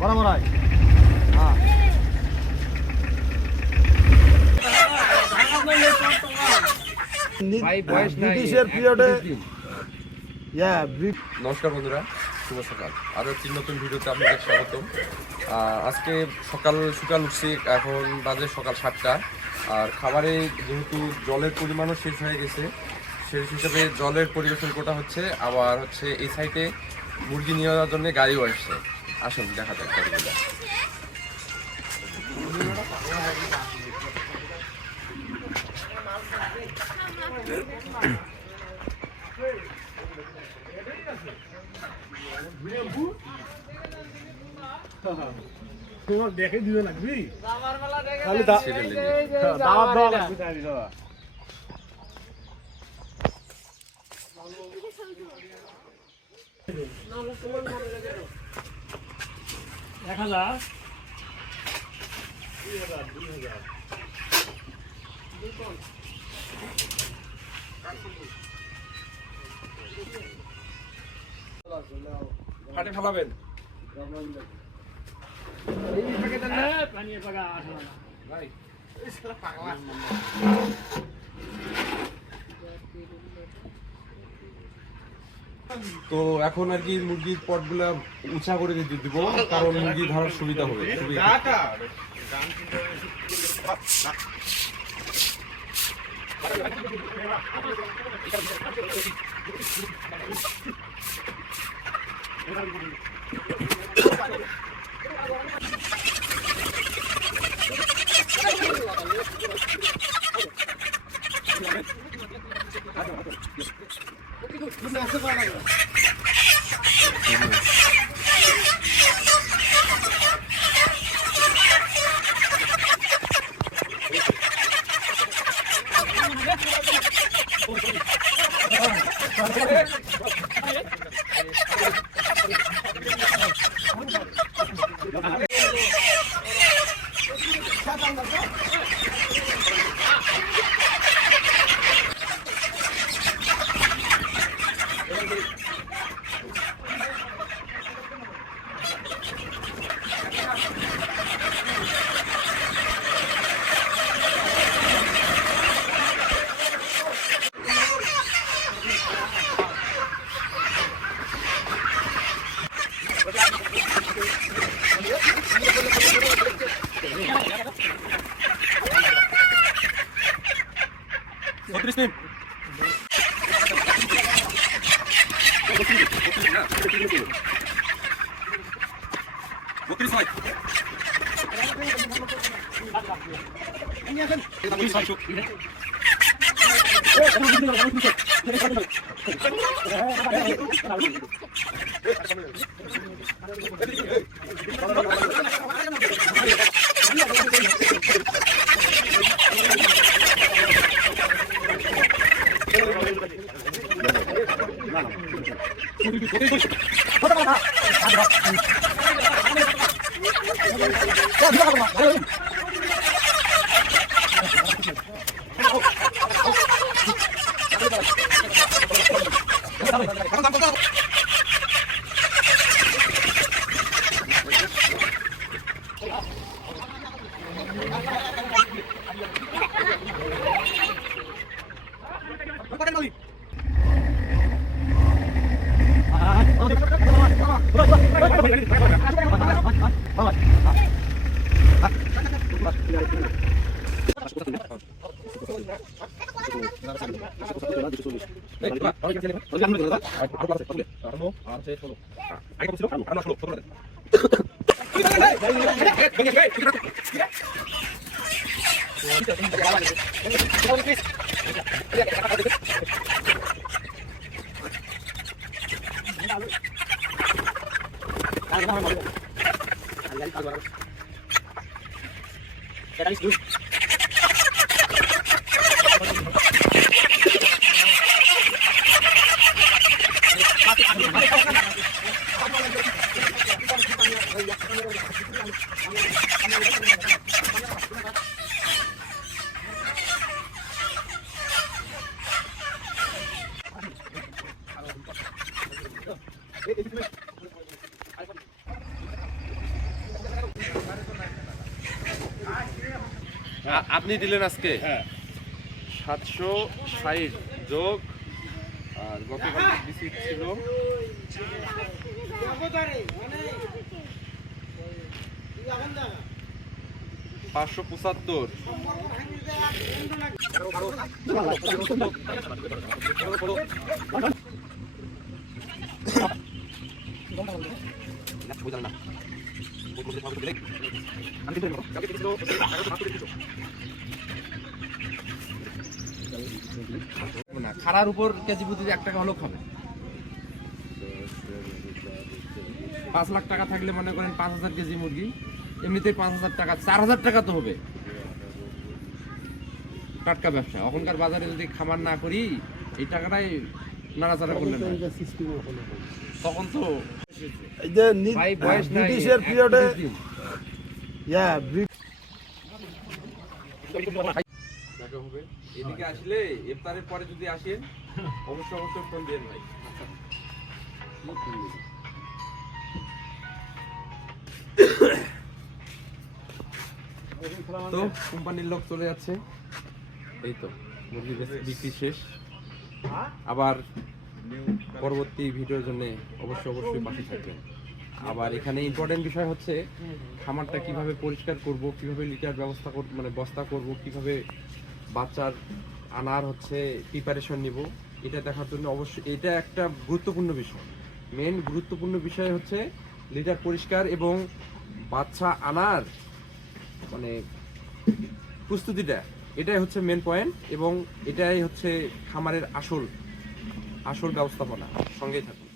বরাবরাই হ্যাঁ ব্রিটিশের পিরিয়ডে নমস্কার বন্ধুরা, শুভ সকাল। আরও একটি নতুন ভিডিওতে আপনাদের স্বাগতম। আজকে সকাল উঠছি, এখন বাজে সকাল 7টা। আর খাবারে যেহেতু জলের পরিমাণও শেষ হয়ে গেছে, সেই হিসাবে জলের পরিবেশন করা হচ্ছে। আবার হচ্ছে এই সাইডে মুরগি নিয়ে যাওয়ার জন্য গাড়িও আসছে। আসুন দেখা যাক গাড়িগুলো। তোমার দেখে দিবে লাগবি খালি দাওয়াত দেওয়া লাগবে তাই দাও। দেখা যা 2000 হাটে ফেলাবেন। তো এখন আর কি মুরগির পটগুলা উঁচা করে দিতে দিব, কারণ মুরগি ধরার সুবিধা হবে। আপনি দিলেন আজকে হ্যাঁ 760 যোগ আর গতকাল বিসিট ছিল 575। খাড়ার উপর কেজি প্রতি 1 টাকা হলেও খাবে। 5 লাখ টাকা থাকলে মনে করেন 5000 কেজি মুরগি, এমনিতে 5000 টাকা, 4000 টাকা তো হবে টাটকা ব্যবসা। এখনকার বাজারে যদি খামার না করি এই টাকাটাই নাড়াচাড়া করলে না, তখন তো এই যে ভাই বয়স নাই, ব্রিটিশের পিরিয়ডে দেখা হবে। এদিকে আসলে ইফতারের পরে যদি আসেন অবশ্যই ফোন দিন ভাই। তো কোম্পানির লোক চলে যাচ্ছে, এই তো মুরগি বিক্রি শেষ। আবার পরবর্তী ভিডিওর জন্য অবশ্যই পাশে থাকবেন। আবার এখানে ইম্পর্টেন্ট বিষয় হচ্ছে খামারটা কিভাবে পরিষ্কার করব, কিভাবে লিটার ব্যবস্থা করব, মানে বস্তা করব, কিভাবে বাচ্চার আনার হচ্ছে প্রিপারেশন নিব, এটা দেখার জন্য অবশ্যই এটা একটা গুরুত্বপূর্ণ বিষয়। মেন গুরুত্বপূর্ণ বিষয় হচ্ছে লিটার পরিষ্কার এবং বাচ্চা আনার মানে প্রস্তুতিটা, এটাই হচ্ছে মেন পয়েন্ট এবং এটাই হচ্ছে খামারের আসল ব্যবস্থাপনা। সঙ্গেই থাকুন।